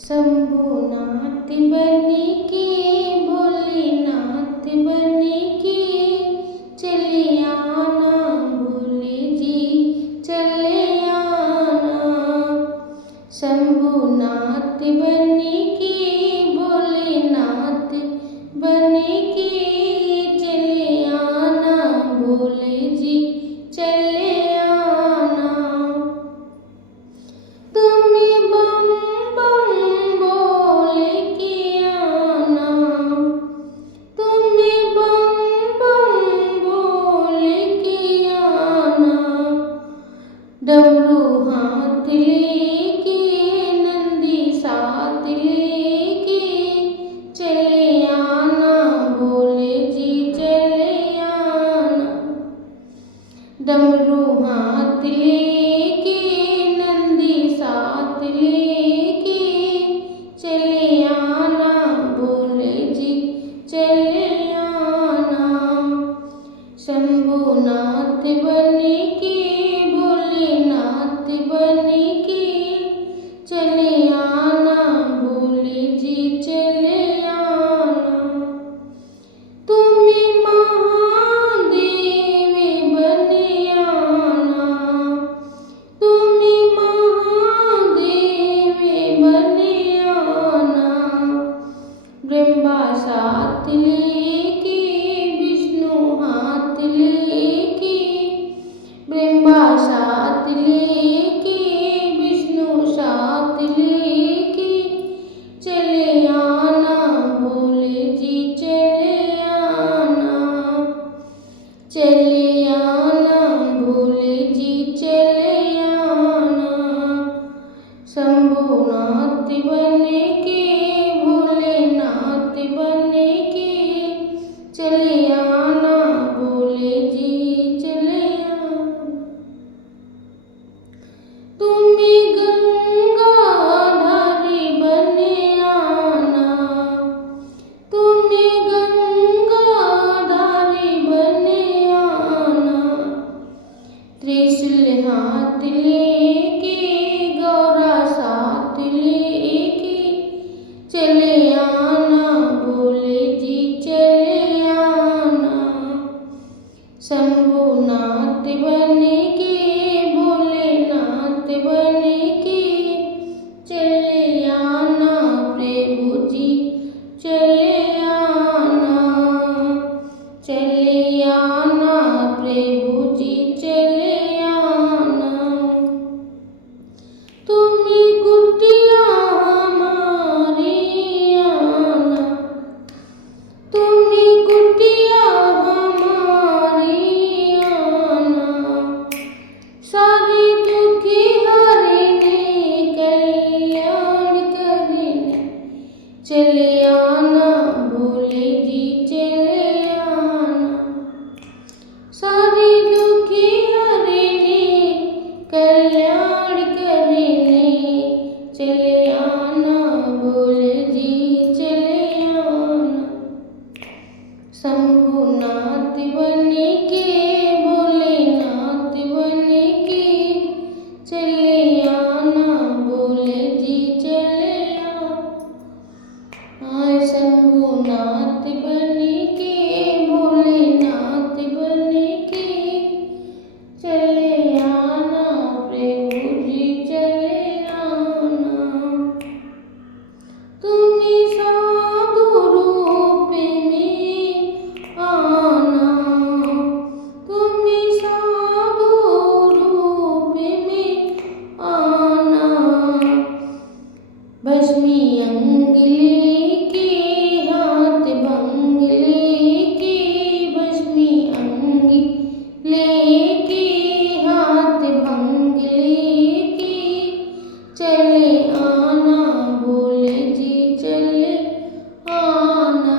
शंभुनाथ बनी के भोलेनाथ बनी के चले आना, भोले जी चले आना। शंभुनाथ बनी के भोलेनाथ बनी के चले आना, भोले जी चले आना। तुम्हें बम बम बोल के आना, तुम्हें बम बम बोल के आना। डमरू हाथ लेके नंदी साथ लेके चले आना, भोले जी चले आना। डमरू हाथ लेके नंदी साथ लेके चले आना, भोले जी चले आना। शंभुनाथ बनी के भोलेनाथ बनी के चले आना, भोले जी चले आना। तुम्हें महादेव बने आना, तुम्हें महादेव बने आना। ब्रह्मा साथ लेके विष्णु हाथ लेके, ब्रह्मा साथ लेके विष्णु साथ लेके चले आना, भोले जी चले आना। चले आना, भोले जी चले आना। शंभुनाथ बने के भोलेनाथ बने के चले आना, भोले जी चले आना। तुम्हें गंगाधारी बने आना, तुम्हें गंगाधारी बने आना। त्रिशूल हाथ लेके गौरा साथ लेके चले आना, भोले जी चले आना। शंभुनाथ बने के भोलेनाथ बने के चले आना, प्रभु जी चले आना। चले आना, प्रभु जी चले आना। तुम्हें कुटिया हमारी आना, तुम्हें कुटिया हमारी आना। सारे दुखी हरने कल्याण करने चले आना, भोले जी चले आना। सारे दुखी हरने कल्याण करने चले आना, भोले जी चले आना। शंभुनाथ बने के भोलेनाथ बने के चले आना, भोले जी चले आना। शंभुनाथ बने के भोलेनाथ बने के चले आना, प्रभु जी चले आना। तुम्हें साधु रूप में आना, तुम्हें साधु रूप में आना। भस्मी अंग लेके हाथ भंग लेके, भस्मी अंग लेके हाथ भंग लेके चले आना, भोले जी चले आना।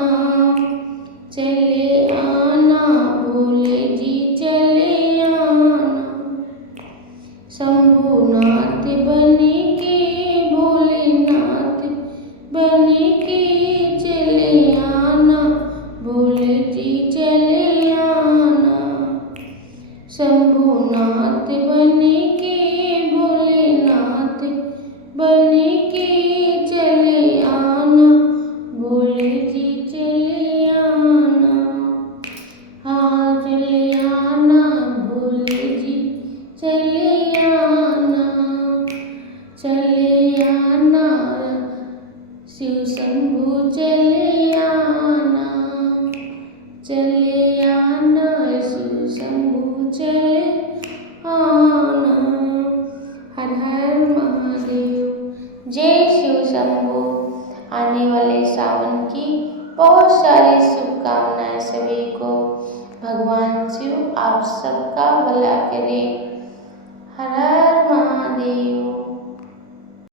चले आना, भोले जी चले आना। शंभुनाथ बने के भोलेनाथ बने के की बहुत सारी शुभकामनाएं सभी को। भगवान शिव आप सबका भला करे। हर हर महादेव।